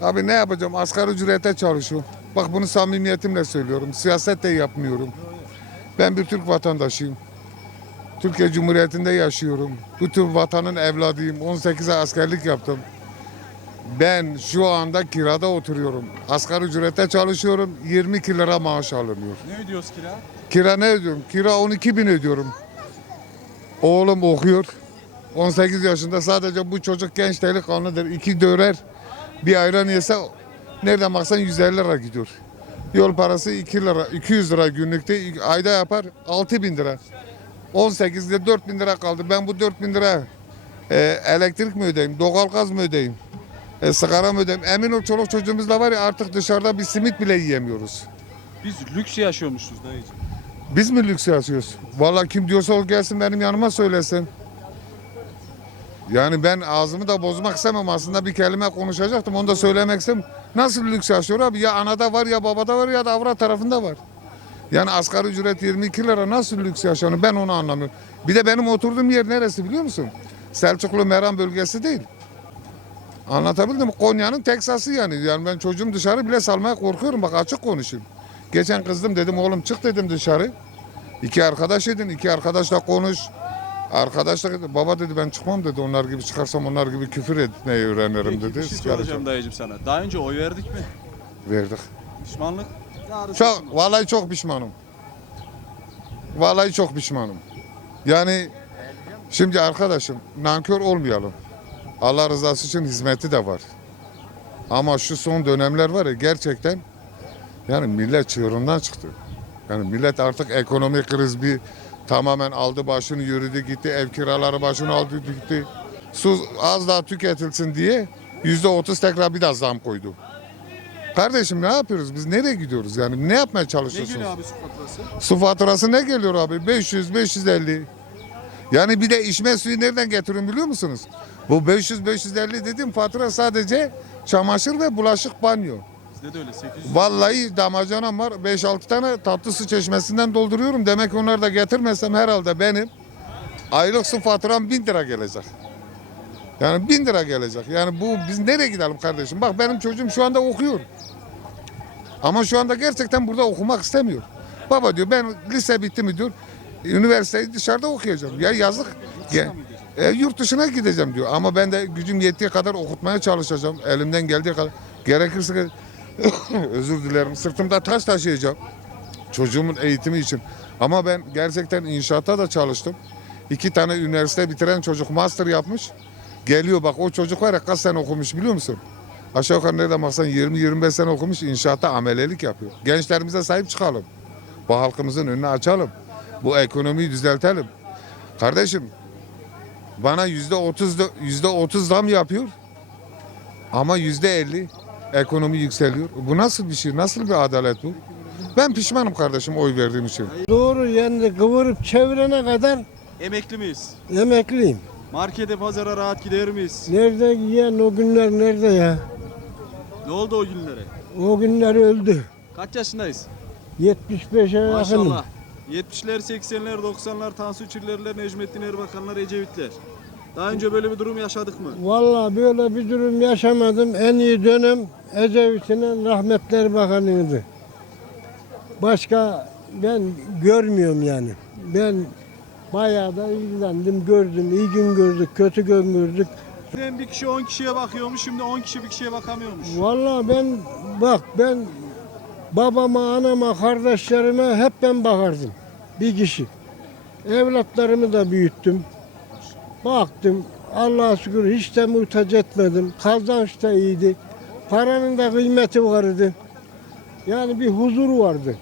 Abi ne yapacağım? Asgari ücrete çalışıyorum. Bak bunu samimiyetimle söylüyorum. Siyaset de yapmıyorum. Ben bir Türk vatandaşıyım. Türkiye Cumhuriyeti'nde yaşıyorum. Bu Türk vatanın evladıyım. 18 ay askerlik yaptım. Ben şu anda kirada oturuyorum. Asgari ücrete çalışıyorum. 22 lira maaş alınıyor. Ne ödüyoruz kira? Kira ne ödüyorum? Kira 12 bin ödüyorum. Oğlum okuyor. 18 yaşında sadece bu çocuk genç delikanlıdır. İki dörer bir ayran yese nereden baksan 150 lira gidiyor. Yol parası 2 lira, 200 lira günlükte ayda yapar 6 bin lira. 18'de 4 bin lira kaldı. Ben bu 4 bin lira e, elektrik mi ödeyeyim, doğalgaz mı ödeyeyim, e, sigara mı ödeyeyim? Emin ol çoluk çocuğumuz da var ya artık dışarıda bir simit bile yiyemiyoruz. Biz lüks yaşıyormuşuz dayıcım. Biz mi lüks yaşıyoruz? Vallahi kim diyorsa o gelsin benim yanıma söylesin. Yani ben ağzımı da bozmak istemem aslında bir kelime konuşacaktım onu da söylemek istemem. Nasıl lüks yaşıyor abi? Ya anada var ya babada var ya da avrat tarafında var. Yani asgari ücret 22 lira nasıl lüks yaşanıyor ben onu anlamıyorum. Bir de benim oturduğum yer neresi biliyor musun? Selçuklu Meram bölgesi değil. Anlatabildim mi? Konya'nın Teksası yani. Yani ben çocuğum dışarı bile salmaya korkuyorum. Bak açık konuşayım. Geçen kızdım dedim oğlum çık dedim dışarı. İki arkadaş edin. iki arkadaşla konuş. Arkadaşla dedi, baba dedi ben çıkmam dedi. Onlar gibi çıkarsam onlar gibi küfür etmeyi öğrenirim Peki dedi. bir şey soracağım dayıcım sana. Daha önce oy verdik mi? Verdik. Pişmanlık? Yarın Çok, vallahi çok pişmanım. Vallahi çok pişmanım. Yani şimdi arkadaşım nankör olmayalım. Allah rızası için hizmeti de var. Ama şu son dönemler var ya gerçekten yani millet çığırından çıktı. Yani millet artık ekonomik kriz bir tamamen aldı başını yürüdü gitti. Ev kiraları başını aldı gitti. Su az daha tüketilsin diye yüzde otuz tekrar bir daha zam koydu. Kardeşim ne yapıyoruz biz? Nereye gidiyoruz yani? Ne yapmaya Ne çalışıyorsunuz? geliyor abi su faturası? Su faturası ne geliyor abi? 500, 550. Yani bir de içme suyu nereden getiriyorum biliyor musunuz? Bu 500, 550 dediğim fatura sadece çamaşır ve bulaşık banyo. Bizde de öyle 800. Vallahi damacanam var. 5-6 tane tatlı su çeşmesinden dolduruyorum. Demek onları da getirmesem herhalde benim aylık su faturam 1000 lira gelecek. Yani 1000 lira gelecek. Yani bu biz nereye gidelim kardeşim? Bak benim çocuğum şu anda okuyor. Ama şu anda gerçekten burada okumak istemiyor. Baba diyor ben lise bitti mi diyor. Üniversiteyi dışarıda okuyacağım. Ya yazık. Ge- e, yurt dışına gideceğim diyor. Ama ben de gücüm yettiği kadar okutmaya çalışacağım. Elimden geldiği kadar. Gerekirse özür dilerim sırtımda taş taşıyacağım. Çocuğumun eğitimi için. Ama ben gerçekten inşaatta da çalıştım. İki tane üniversite bitiren çocuk master yapmış. Geliyor bak o çocuk var ya kaç sene okumuş biliyor musun? Aşağı yukarı nereden baksan 20-25 sene okumuş inşaatta amelelik yapıyor. Gençlerimize sahip çıkalım. Bu halkımızın önünü açalım. Bu ekonomiyi düzeltelim. Kardeşim bana yüzde otuz yüzde otuz zam yapıyor. Ama yüzde elli ekonomi yükseliyor. Bu nasıl bir şey? Nasıl bir adalet bu? Ben pişmanım kardeşim oy verdiğim için. Doğru yani kıvırıp çevirene kadar Emekli miyiz? emekliyim. Markete pazara rahat gider miyiz? Nerede yiyen o günler nerede ya? Ne oldu o günlere? O günler öldü. Kaç yaşındayız? 75'e yakınım. Maşallah. 70'ler, 80'ler, 90'lar, Tansu Çillerler, Necmettin Erbakanlar, Ecevitler. Daha önce böyle bir durum yaşadık mı? Vallahi böyle bir durum yaşamadım. En iyi dönem Ecevit'in rahmetler bakanıydı. Başka ben görmüyorum yani. Ben bayağı da ilgilendim, gördüm. İyi gün gördük, kötü gün gördük. Eskiden bir kişi 10 kişiye bakıyormuş, şimdi 10 kişi bir kişiye bakamıyormuş. Vallahi ben bak ben babama, anama, kardeşlerime hep ben bakardım. Bir kişi. Evlatlarımı da büyüttüm. Baktım. Allah'a şükür hiç de muhtaç etmedim. Kazanç da iyiydi. Paranın da kıymeti vardı. Yani bir huzur vardı.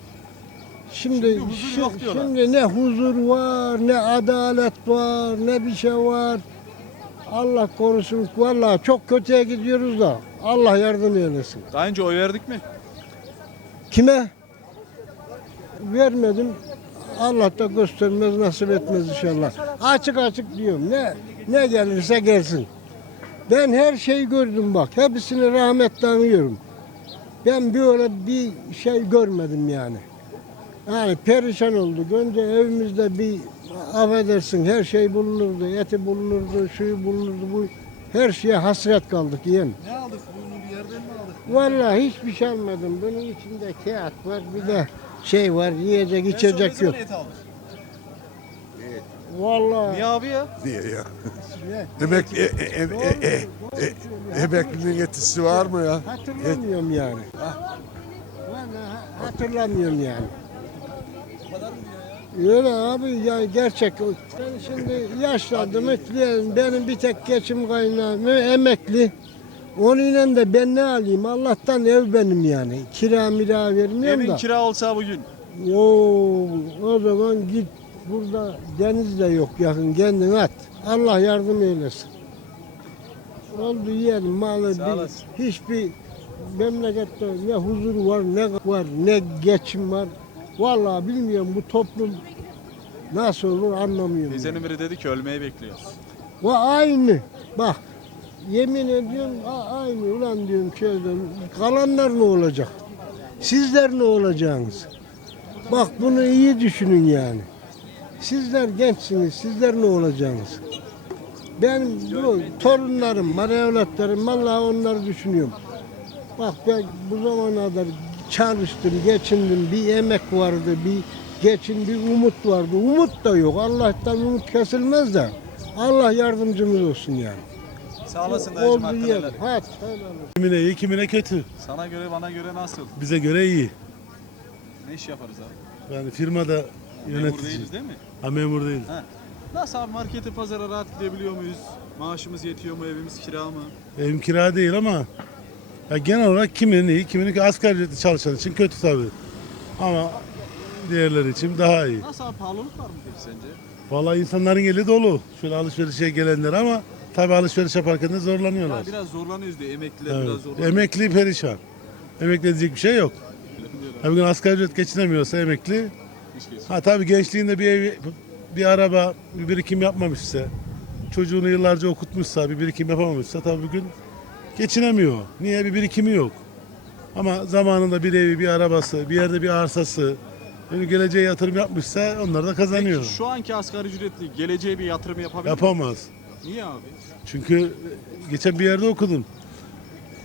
Şimdi Şimdi huzur yok şi- diyorlar. şimdi ne huzur var, ne adalet var, ne bir şey var. Allah korusun. Vallahi çok kötüye gidiyoruz da. Allah yardım eylesin. Daha önce oy verdik mi? Kime? Vermedim. Allah da göstermez, nasip etmez inşallah. Açık açık diyorum. Ne ne gelirse gelsin. Ben her şeyi gördüm bak. Hepsini rahmetle anıyorum. Ben böyle bir şey görmedim yani. Yani perişan olduk. Önce evimizde bir affedersin her şey bulunurdu. Eti bulunurdu, suyu bulunurdu. Bu her şeye hasret kaldık yeğen. Ne aldık? Bunu bir yer Nereden mi aldık? Vallahi hiçbir şey almadım. Bunun içinde kağıt var bir de şey var yiyecek içecek yok. Vallahi. Niye abi ya? Niye ya? Demek e, e, e, e, e, e, emeklinin yetisi var mı ya? Hatırlamıyorum yani. Vallahi hatırlamıyorum yani. Öyle abi ya gerçek. Ben şimdi yaşlandım etliyorum. Benim bir tek geçim kaynağım emekli. Onunla da ben ne alayım? Allah'tan ev benim yani. Kira mira vermiyorum Evin da. kira olsa bugün. Oo, o zaman git burada deniz de yok yakın kendin at. Allah yardım eylesin. Oldu yiyelim malı Sağ bir- hiçbir memlekette ne huzur var ne var ne geçim var. Vallahi bilmiyorum bu toplum nasıl olur anlamıyorum. yani. Teyzenin biri dedi ki ölmeyi bekliyoruz. Bu aynı. Bak yemin ediyorum aynı ulan diyorum şöyle kalanlar ne olacak? Sizler ne olacaksınız? Bak bunu iyi düşünün yani. Sizler gençsiniz. Sizler ne olacaksınız? Benim bu torunlarım, var evlatlarım vallahi onları düşünüyorum. Bak ben bu zamana kadar çalıştım, geçindim. Bir emek vardı, bir geçin, bir umut vardı. Umut da yok. Allah'tan umut kesilmez de. Allah yardımcımız olsun yani. Sağ olasın dayıcım Oldu hakkını helal et. Helal olsun. Kimine iyi kimine kötü. Sana göre bana göre nasıl? Bize göre iyi. Ne iş yaparız abi? Yani firmada Memur yönetici. değiliz değil mi? Ha memur değil. He. Nasıl abi markete pazara rahat gidebiliyor muyuz? Maaşımız yetiyor mu? Evimiz kira mı? Evim kira değil ama ya genel olarak kiminin iyi, kiminin kötü. Asgari ücretli çalışan için kötü tabii. Ama diğerleri için daha iyi. Nasıl abi pahalılık var mı peki sence? Vallahi insanların eli dolu. Şöyle alışverişe gelenler ama tabii alışveriş yaparken de zorlanıyorlar. Ya biraz zorlanıyoruz diye emekliler Evet. biraz zorlanıyor. Emekli perişan. Emekli edecek bir şey yok. Ha bugün asgari ücret geçinemiyorsa emekli. Ha tabii gençliğinde bir ev, bir araba, bir birikim yapmamışsa, çocuğunu yıllarca okutmuşsa, bir birikim yapamamışsa tabii bugün geçinemiyor. Niye? Bir birikimi yok. Ama zamanında bir evi, bir arabası, bir yerde bir arsası, yani geleceğe yatırım yapmışsa onlar da kazanıyor. Peki şu anki asgari ücretli geleceğe bir yatırım yapabilir mi? Yapamaz. Niye abi? Çünkü geçen bir yerde okudum.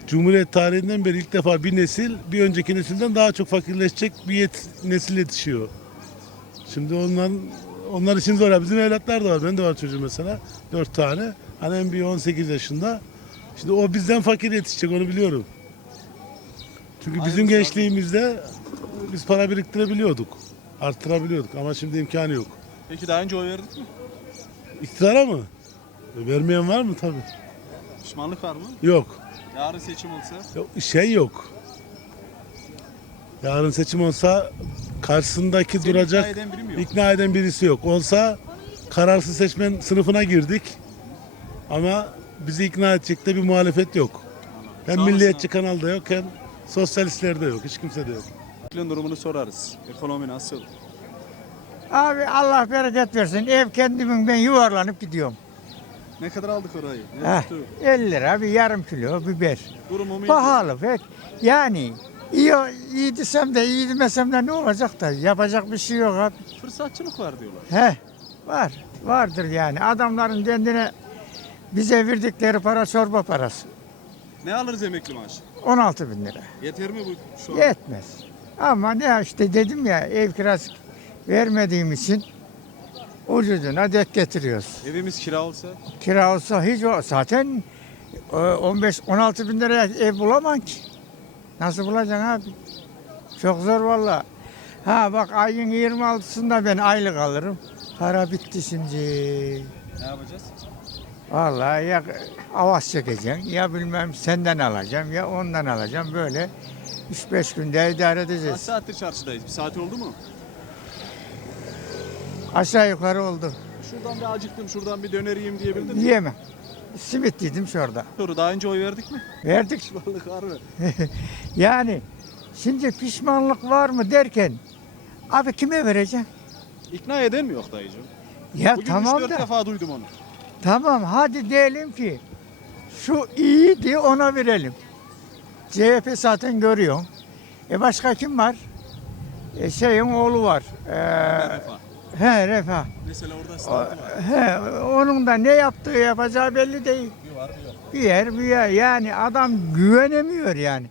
Cumhuriyet tarihinden beri ilk defa bir nesil bir önceki nesilden daha çok fakirleşecek bir yet- nesil yetişiyor. Şimdi onlar onlar için zor. ya. Bizim evlatlar da var. Ben de var çocuğum mesela. Dört tane. Hani en büyüğü 18 yaşında. Şimdi o bizden fakir yetişecek onu biliyorum. Çünkü bizim Hayırlısı gençliğimizde biz para biriktirebiliyorduk. Arttırabiliyorduk ama şimdi imkanı yok. Peki daha önce oy verdik mi? İktidara mı? Vermeyen var mı? Tabii. Pişmanlık var mı? Yok. Yarın seçim olsa Yok, şey yok. Yarın seçim olsa karşısındaki seni duracak ikna eden biri mi yok? ikna eden birisi yok. Olsa kararsız seçmen sınıfına girdik. Ama bizi ikna edecek de bir muhalefet yok. Hem Sağ olasın milliyetçi abi. kanalda yok hem sosyalistlerde yok. Hiç kimse de yok. Emeklinin durumunu sorarız. Ekonomi nasıl? Abi Allah bereket versin. Ev kendimin ben yuvarlanıp gidiyorum. Ne kadar aldık orayı? Ne Heh, tuttu? 50 lira bir yarım kilo biber. Durumu mu? Pahalı pek. Yani iyi, iyi desem de iyi demesem de ne olacak da yapacak bir şey yok abi. Fırsatçılık var diyorlar. He var. Vardır yani. Adamların kendine bize verdikleri para çorba parası. Ne alırız emekli maaşı? 16 bin lira. Yeter mi bu şu an? Yetmez. Ama ne işte dedim ya ev kirası vermediğim için ucuzuna dek getiriyoruz. Evimiz kira olsa? Kira olsa hiç o zaten 15-16 bin liraya ev bulamam ki. Nasıl bulacaksın abi? Çok zor valla. Ha bak ayın 26'sında ben aylık alırım. Para bitti şimdi. Ne yapacağız? Vallahi ya avaz çekeceksin ya bilmem senden alacağım ya ondan alacağım böyle 3-5 günde idare Kaç edeceğiz. saattir çarşıdayız? Bir saat oldu mu? Aşağı yukarı oldu. Şuradan bir acıktım, şuradan bir döner yiyeyim diyebildin mi? Yiyemem. Simit yedim şurada. Soru daha önce oy verdik mi? Verdik. Pişmanlık var mı? Yani şimdi pişmanlık var mı derken abi kime vereceğim? İkna eden mi yok dayıcığım? Ya Bugün tamam 3-4 da defa duydum onu. tamam hadi diyelim ki şu iyi diye ona verelim. CHP zaten görüyor. E başka kim var? E şeyin oğlu var. Ee, Refah. He Refah. Mesela orada sıkıntı var. He, onun da ne yaptığı yapacağı belli değil. Bir var bir yok. Bir yer bir yer. Yani adam güvenemiyor yani.